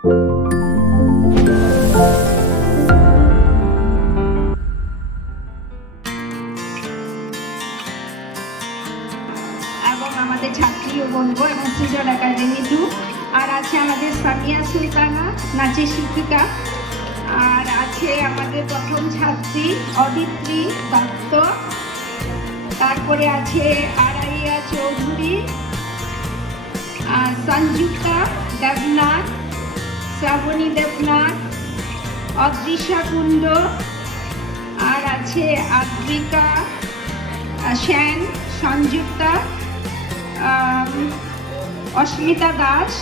এবং আমাদের ছাত্রীও বলবো এবং সৃজন একাডেমি 2 আর আছে আমাদের সামিয়া সুলতানা নাচের শিক্ষিকা আর আছে আমাদের প্রথম ছাত্রী অদিত্রী দত্ত তারপরে আছে আরাইয়া চৌধুরী আর সঞ্জুক্তা দেবনাথ শ্রাবণী দেবনাথ অদৃশা কুণ্ড আর আছে আদ্রিকা সেন সংযুক্তা অস্মিতা দাস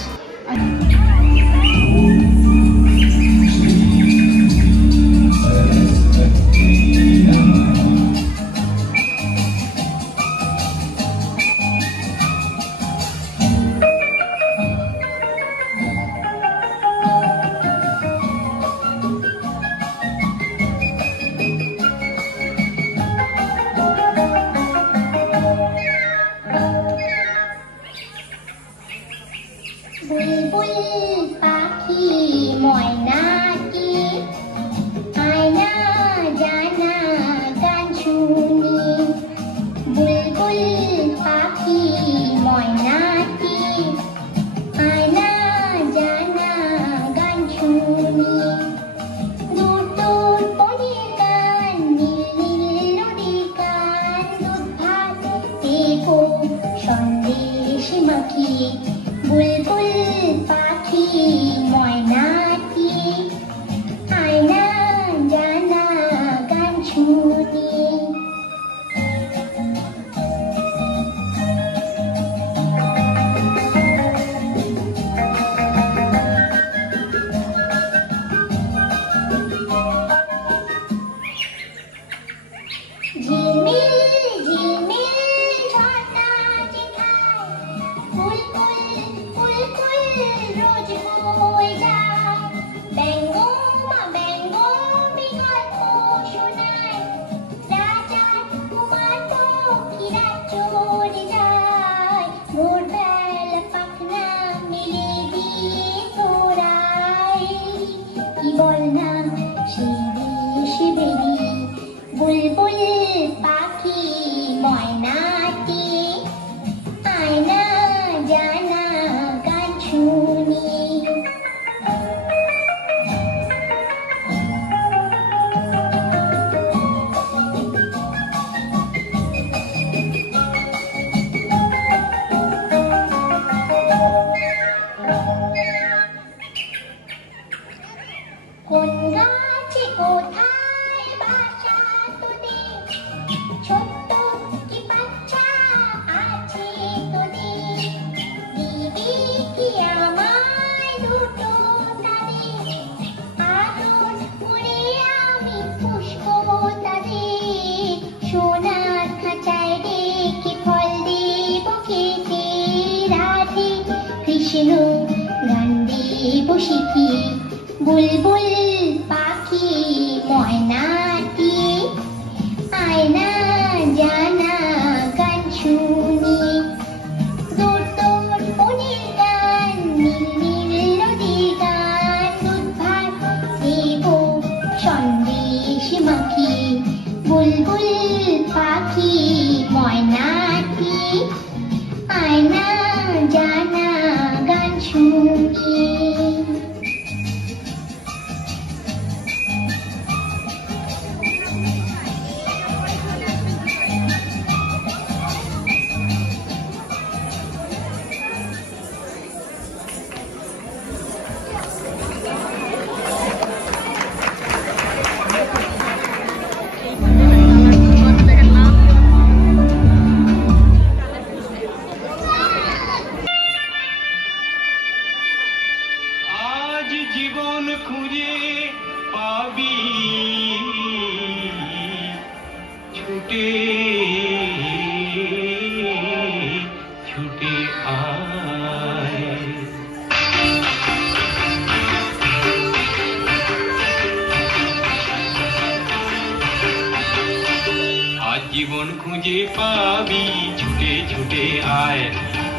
জীবন খুঁজে পাবি ছুটে ছুটে আয়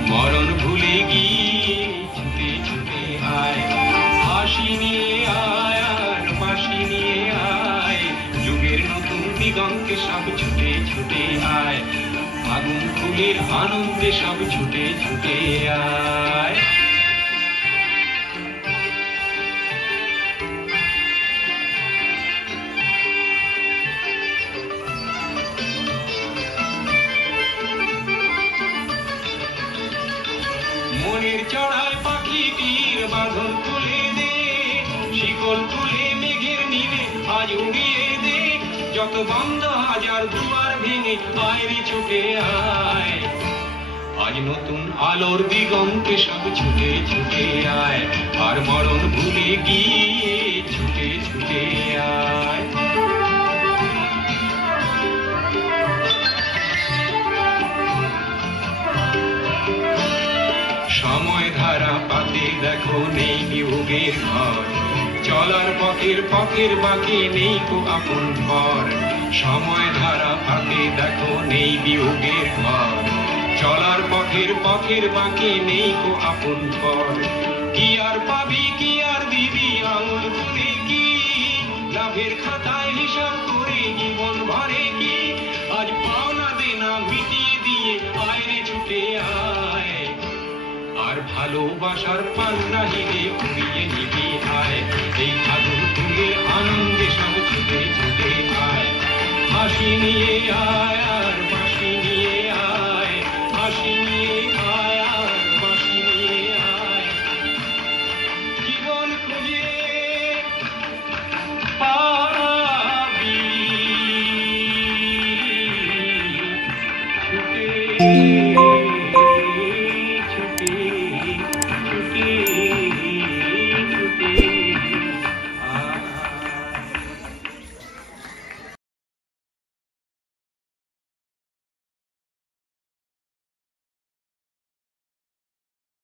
মরণ ভুলে গিয়ে ছুটে ছুটে আয় ছুটে ছুটে আয় ফাগুন ফুলের আনন্দে সব ছুটে ছুটে আয় মনের চড়ায় পাখিটির বাঁধন তুলে দে শিকল তুলে মেঘের নীলে আজ উড়িয়ে দে যত বন্ধ হাজার দুয়ার ভেঙে আয় ছুটে আয় আজ নতুন আলোর দিগন্তে সব ছুটে ছুটে আয় আর মরণ ভুলে গিয়ে ছুটে ছুটে আয় সময় ধারা পাতে দেখো নেই বিয়োগের ঘর চলার পথের বাকি নেই কো আপন পর সময় ধারা পাতে দেখো নেই বিয়োগের ঘর চলার পথের বাকি নেই কো আপন পর কি আর পাবি কি আর দিবি আঙুল তুলে কি লাভের খাতায় হিসাব করে জীবন ভরে কি আজ পাওনা দেনা মিটিয়ে দিয়ে আয় ছুটে আয় আর ভালোবাসার পান্না হিরে উড়িয়ে নিবি আয় এই ফাগুন ফুলের আনন্দে সব ছুটে ছুটে আয় হাসি নিয়ে আয়